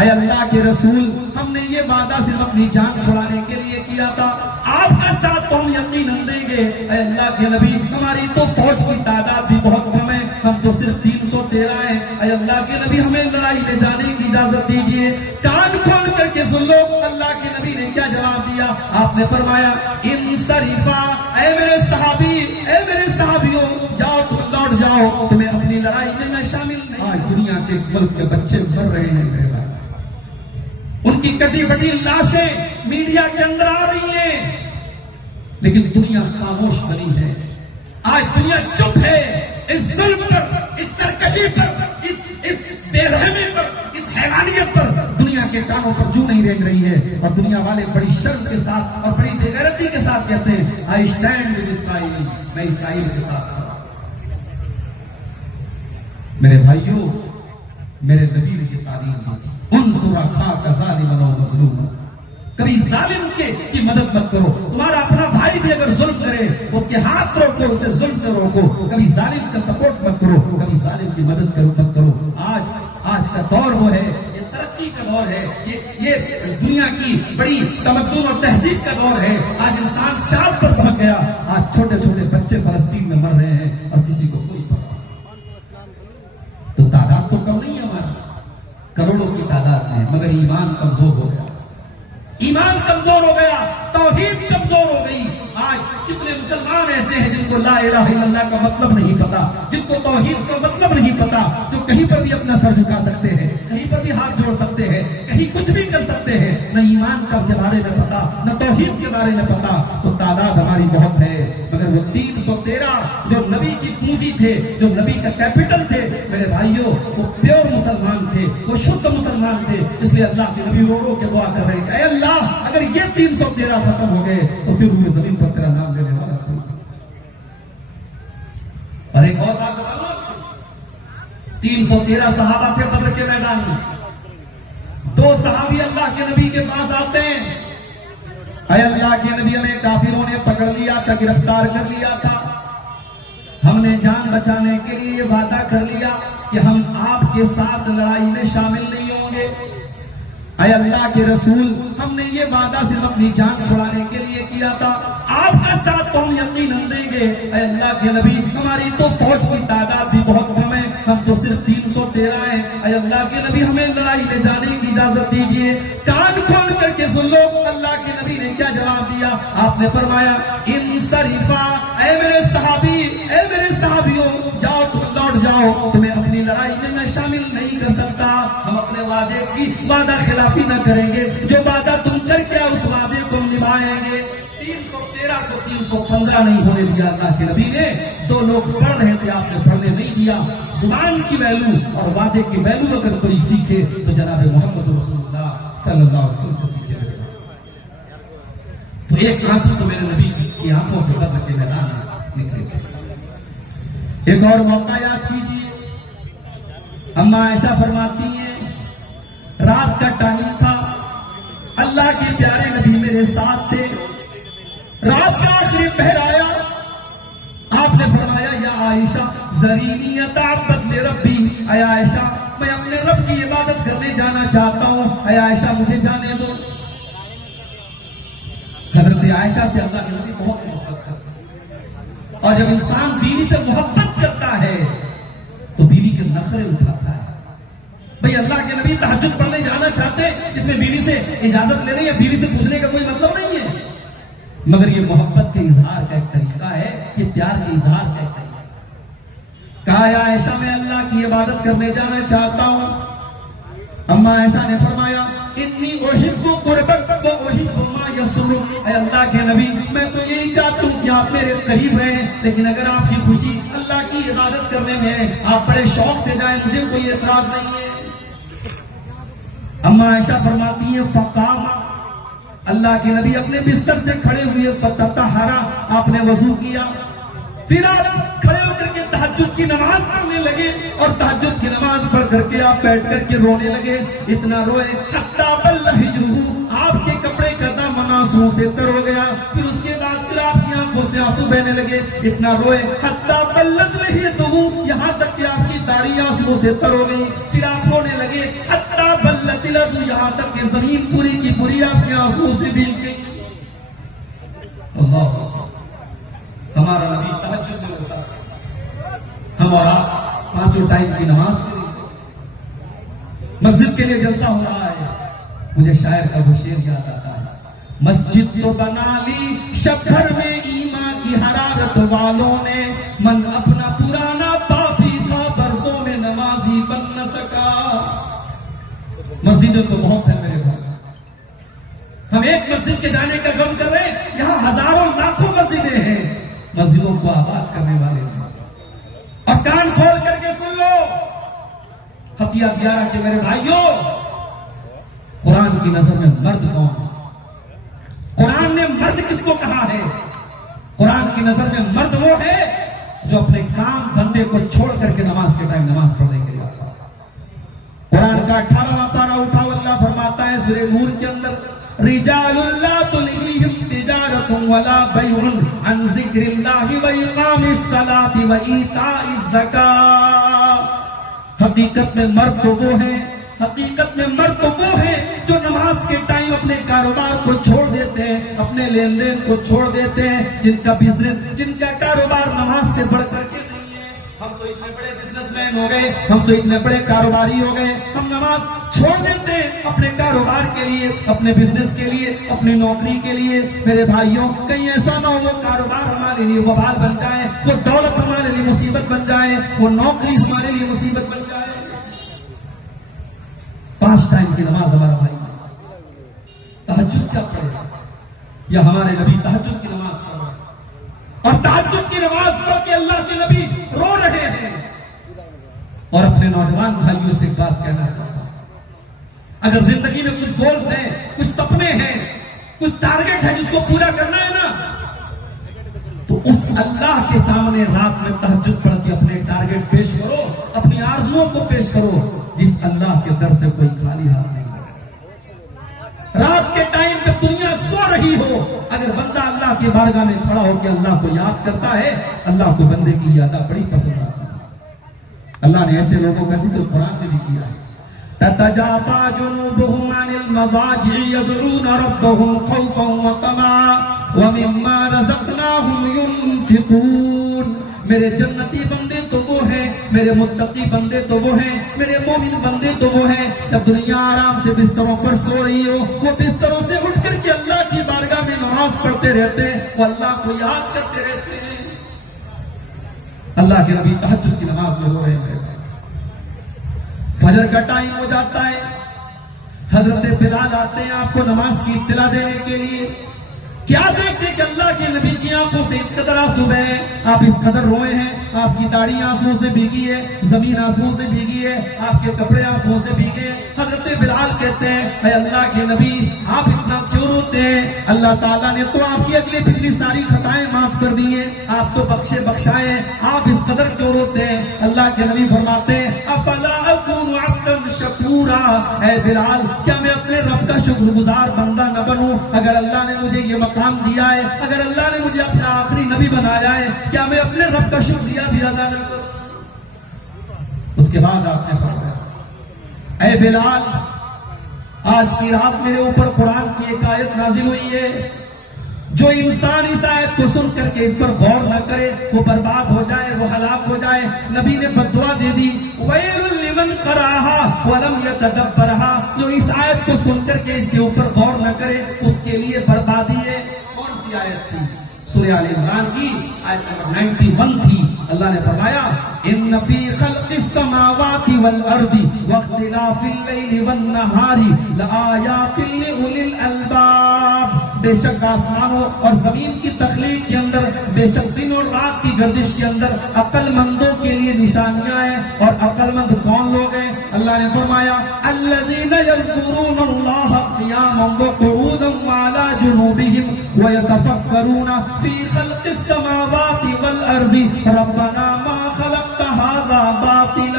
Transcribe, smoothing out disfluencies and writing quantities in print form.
اے اللہ کے رسول، ہم نے یہ وعدہ صرف اپنی جان چھڑانے کے لیے کیا تھا، آپ کا ساتھ تو ہم یقیناً دیں گے۔ اے اللہ کے نبی، ہماری تو فوج کی تعداد بھی بہت کم ہے، ہم تو صرف 313 ہیں۔ اے اللہ کے نبی، ہمیں لڑائی میں جانے کی اجازت دیجیے۔ کان کھول کر کے سن لو، اللہ کے نبی نے کیا جواب دیا؟ آپ نے فرمایا انصرفا، اے میرے صحابی، اے میرے صحابیوں، جاؤ، تم لوٹ جاؤ، تمہیں اپنی لڑائی میں شامل نہیں۔ آج دنیا کے ملک کے بچے مر رہے ہیں میرے بھائی، ان کی کٹی پٹی لاشیں میڈیا کے اندر آ رہی ہیں، لیکن دنیا خاموش بنی ہے۔ آج دنیا چپ ہے اس ظلم پر، اس سرکشی پر، اس بے رحمی پر، اس حیوانیت پر دنیا کے کانوں پر جو نہیں رینگ رہی ہے، اور دنیا والے بڑی شرم کے ساتھ اور بڑی بے غیرتی کے ساتھ کہتے ہیں آئی اسٹینڈ ود اسرائیل، میں اسرائیل کے ساتھ ہوں۔ میرے بھائیوں، میرے نبی نے یہ تعلیم دی، انصر اخاک ظالما و مظلوما، کبھی ظالم کی مدد مت کرو۔ تمہارا اپنا بھائی بھی اگر ظلم کرے، اس کے ہاتھ روکو، اسے ظلم سے روکو، کبھی ظالم کا سپورٹ مت کرو، کبھی ظالم کی مدد مت کرو۔ آج کا دور وہ ہے، یہ ترقی کا دور ہے، یہ دنیا کی بڑی تمدن اور تہذیب کا دور ہے۔ آج انسان چاند پر پہنچ گیا، آج چھوٹے چھوٹے بچے فلسطین میں مر رہے ہیں اور کسی کو کوئی پرواہ نہیں۔ تو تعداد تو کم نہیں ہے ہماری، کروڑوں کی تعداد میں، مگر ایمان کمزور ہو گیا، ایمان کمزور ہو گیا، توحید کمزور ہو گئی۔ آج کتنے مسلمان ایسے ہیں جن کو لا الہ الا اللہ کا مطلب نہیں پتا، جن کو توحید کا مطلب نہیں پتا، جو کہیں پر بھی اپنا سر جھکا سکتے ہیں، کہیں پر بھی ہاتھ جوڑ سکتے ہیں، کہیں کچھ بھی کر سکتے ہیں، نہ ایمان کا بارے میں پتا، نہ توحید کے بارے میں پتا۔ تو تعداد ہماری بہت ہے، مگر وہ 313 جو نبی کی پونجی تھے، جو نبی کا کیپٹل تھے، میرے بھائیوں، وہ پیور مسلمان تھے، وہ شدھ مسلمان تھے۔ اس لیے اللہ کے نبی رو رو کے دعا کر رہے کہ اے اللہ، اگر یہ 313 ختم ہو گئے تو پھر روئے زمین پر تیرا نام لینے والا کوئی۔ اور ایک اور بات بتا دوں، 313 صحابہ تھے بدر کے میدان میں، 2 صحابی اللہ کے نبی کے پاس آتے ہیں، اے اللہ کے نبی، ہمیں کافروں نے پکڑ لیا تھا، گرفتار کر لیا تھا، ہم نے جان بچانے کے لیے یہ وعدہ کر لیا کہ ہم آپ کے ساتھ لڑائی میں شامل نہیں ہوں گے۔ اے اللہ کے رسول، ہم نے یہ وعدہ صرف اپنی جان چھڑانے کے لیے کیا تھا، آپ کا ساتھ تو ہم یقیناً دیں گے۔ اے اللہ کے نبی، ہماری تو فوج کی تعداد بھی بہت کم ہے، ہم تو صرف 313 ہیں۔ اے اللہ کے نبی، ہمیں لڑائی میں جانے کی اجازت دیجیے۔ کان کھول کر کے سن لو، اللہ کے نبی نے کیا جواب دیا؟ آپ نے فرمایا انصرفا، اے میرے صحابی، اے میرے صحابیوں، جاؤ، تم لوٹ جاؤ، تمہیں اپنی لڑائی میں شامل نہیں کر سکتا۔ ہم اپنے وعدے کی وعدہ خلافی نہ کریں گے، جو وعدہ تم کر کے اس وعدے کو نبھائیں گے۔ 313 کو 315 نہیں ہونے دیا اللہ کے نبی نے۔ 2 لوگ پڑھ رہے تھے، آپ نے پڑھنے نہیں دیا۔ زبان کی ویلو اور وعدے کی ویلو اگر کوئی سیکھے تو جناب محمد رسول اللہ صلی اللہ علیہ وسلم سے سیکھے۔ تو ایک آنسو تو میرے نبی کی آنکھوں سے بدر کے میدان میں نکلے تھے۔ ایک اور موقع یاد کیجیے، اما عائشہ فرماتی ہیں رات کا ٹائم تھا، اللہ کے پیارے نبی میرے ساتھ تھے، رات کا آخری پہر آیا، آپ نے فرمایا یا عائشہ ذرینی اتعبد لربی، اے عائشہ میں اپنے رب کی عبادت کرنے جانا چاہتا ہوں، اے عائشہ مجھے جانے دو۔ حضرت عائشہ سے اللہ کے نبی بہت محبت کرتے ہیں، اور جب انسان بیوی سے محبت کرتا ہے تو بیوی کے نخرے اٹھاتا ہے۔ بھئی اللہ کے نبی تہجد پڑھنے جانا چاہتے ہیں، اس میں بیوی سے اجازت لینے یا بیوی سے پوچھنے کا کوئی مطلب نہیں ہے، مگر یہ محبت کے اظہار کا ایک طریقہ ہے، یہ پیار کے اظہار کا ایک طریقہ ہے۔ کہا یا عائشہ میں اللہ کی عبادت کرنے جانا چاہتا ہوں۔ اما عائشہ نے فرمایا انی احب قربک و احب ما یسرک، اے اللہ کے نبی میں تو یہی چاہتا ہوں کہ آپ میرے قریب رہیں، لیکن اگر آپ کی خوشی اللہ کی عبادت کرنے میں ہے، آپ بڑے شوق سے جائیں، مجھے کوئی اعتراض نہیں ہے۔ اما عائشہ فرماتی ہیں فقام، اللہ کے نبی اپنے بستر سے کھڑے ہوئے، فتطہر، آپ نے وضو کیا، پھر آپ کھڑے ہو کر کے تہجد کی نماز پڑھنے لگے، اور تہجد کی نماز پڑھ کر کے آپ بیٹھ کر کے رونے لگے، اتنا روئے حتی بل ہجرہ، آپ کے کپڑے کا دامن آنسوؤں سے تر ہو گیا۔ پھر اس کے بعد پھر آپ کی آنکھوں سے آنسو بہنے لگے، اتنا روئے حتیٰ بلت رہی تو وہ یہاں تک کہ آپ کی داڑھی آنسو سے تر ہو گئی. پھر آپ رونے لگے حتیٰ بلت الارض، یہاں تک کہ زمین پوری کی پوری آپ کے آنسو سے بھیگ گئی. اللہ، ہمارا نبی تہجد میں ہوتا ہے، ہم اور آپ پانچوں ٹائم کی نماز کے لیے مسجد کے لیے جلسہ ہو رہا ہے. مجھے شاعر کا وہ شعر یاد آتا ہے، مسجد تو بنا لی شب بھر میں ایمان کی حرارت والوں نے، من اپنا پرانا پاپی تھا برسوں میں نمازی بن نہ سکا. مسجدیں تو بہت ہیں میرے بھائی، ہم ایک مسجد کے جانے کا غم کر رہے ہیں، یہاں ہزاروں لاکھوں مسجدیں ہیں. مسجدوں کو آباد کرنے والے ہیں. اور کان کھول کر کے سن لو ہتھیا 11 کے میرے بھائیوں، قرآن کی نظر میں مرد کون ہے؟ قرآن نے مرد کس کو کہا ہے؟ قرآن کی نظر میں مرد وہ ہے جو اپنے کام دھندے کو چھوڑ کر کے نماز کے ٹائم نماز پڑھنے کے لیے آتا ہے. قرآن کا 18واں پارہ اٹھا اللہ فرماتا ہے سورہ نور کے اندر، رجال لا تلہیہم تجارت ولا بیع عن ذکر اللہ واقام الصلاۃ وایتاء الزکاۃ. حقیقت میں مرد تو وہ ہیں، حقیقت میں مرد تو وہ ہیں جو نماز کے ٹائم اپنے کاروبار کو چھوڑ دیتے ہیں، اپنے لین دین کو چھوڑ دیتے ہیں، جن کا بزنس، جن کا کاروبار نماز سے بڑھ کر کے نہیں ہے. ہم تو اتنے بڑے بزنس مین ہو گئے، ہم تو اتنے بڑے کاروباری ہو گئے، ہم نماز چھوڑ دیتے ہیں اپنے کاروبار کے لیے، اپنے بزنس کے لیے، اپنی نوکری کے لیے. میرے بھائیوں، کہیں ایسا نہ ہو وہ کاروبار ہمارے لیے وبال بن جائے، وہ دولت ہمارے لیے مصیبت بن جائے، وہ نوکری ہمارے لیے مصیبت بن جائے. 5 ٹائم کی نماز ہمارا بھائی تہجد کیا پڑھے گا؟ یا ہمارے نبی تہجد کی نماز پڑھ رہے ہیں، اور تہجد کی نماز پڑھ کے اللہ کے نبی رو رہے ہیں. اور اپنے نوجوان بھائیوں سے ایک بات کہنا چاہتا ہوں، اگر زندگی میں کچھ گولز ہیں، کچھ سپنے ہیں، کچھ ٹارگٹ ہے جس کو پورا کرنا ہے نا، تو اس اللہ کے سامنے رات میں تہجد پڑھ کے اپنے ٹارگٹ پیش کرو، اپنی آرزوؤں کو پیش کرو، جس اللہ کے در سے کوئی خالی ہاتھ نہیں. رات کے ٹائم جب دنیا سو رہی ہو، اگر بندہ اللہ کے بارگاہ میں کھڑا ہو کے اللہ کو یاد کرتا ہے، اللہ کو بندے کی یادہ بڑی پسند آتی ہے. اللہ نے ایسے لوگوں کا ذکر قرآن میں بھی کیا ہے، تتجافى جنوبهم عن المضاجع يدعون ربهم خوفا وطمعا ومما رزقناهم ينفقون. میرے جنتی بندے تو وہ ہیں، میرے متقی بندے تو وہ ہیں، میرے مومن بندے تو وہ ہیں، جب دنیا آرام سے بستروں پر سو رہی ہو، وہ بستروں سے اٹھ کر کے اللہ کی بارگاہ میں نماز پڑھتے رہتے ہیں، وہ اللہ کو یاد کرتے رہتے ہیں. اللہ کے نبی تہجد کی نماز میں رو رہے ہیں. فجر کا ٹائم ہو جاتا ہے، حضرت بلال آتے ہیں آپ کو نماز کی اطلاع دینے کے لیے. کیا دیکھتے کہ اللہ کے نبی کی آنکھوں سے اس قدر آنسو بہے، آپ اس قدر روئے ہیں، آپ کی داڑھی آنسو سے بھیگی ہے، زمین آنسو سے بھیگی ہے، آپ کے کپڑے آنسو سے بھیگے. حضرت بلال کہتے ہیں اے اللہ کے نبی آپ اتنا کیوں روتے ہیں؟ اللہ تعالیٰ نے تو آپ کی اگلی پچھلی ساری خطائیں معاف کر دی ہیں، آپ تو بخشے بخشائے، آپ اس قدر کیوں روتے ہیں؟ اللہ کے نبی فرماتے ہیں افلا اکون عبدا شکورا، اے بلال کیا میں اپنے رب کا شکر گزار بندہ نہ بنوں؟ اگر اللہ نے مجھے یہ مقام دیا ہے، اگر اللہ نے مجھے اپنا آخری نبی بنایا ہے، کیا میں اپنے رب کا شکریہ بھی ادا نہ کروں؟ اس کے بعد آپ نے فرمایا اے بلال آج کی رات میرے اوپر قرآن کی ایک آیت نازل ہوئی ہے، جو انسان اس آیت کو سن کر کے اس پر غور نہ کرے وہ برباد ہو جائے، وہ ہلاک ہو جائے. نبی نے بددعا دے دی وَيْلٌ لِمَنْ قَرَأَهَا وَلَمْ يَتَدَبَّرْهَا، جو اس آیت کو سن کر کے اس کے اوپر غور نہ کرے اس کے لیے بربادی ہے. کون سی آیت تھی؟ سورہ آل عمران کی آیت نمبر 91 تھی. اللہ نے فرمایا ان فی خلق السماوات والارض واختلاف اللیل والنہار لآیات لأولی الالباب، بے شک آسمانوں اور زمین کی تخلیق کے اندر، بے شک دن اور رات کی گردش کے اندر عقل مندوں کے لیے نشانیاں ہیں. اور عقل مند کون لوگ ہیں؟ اللہ نے فرمایا الذین یذکرون اللہ قیاما وقعودا وعلی جنوبہم ویتفکرون فی خلق السماوات والارض ربنا ما خلقت هذا باطلا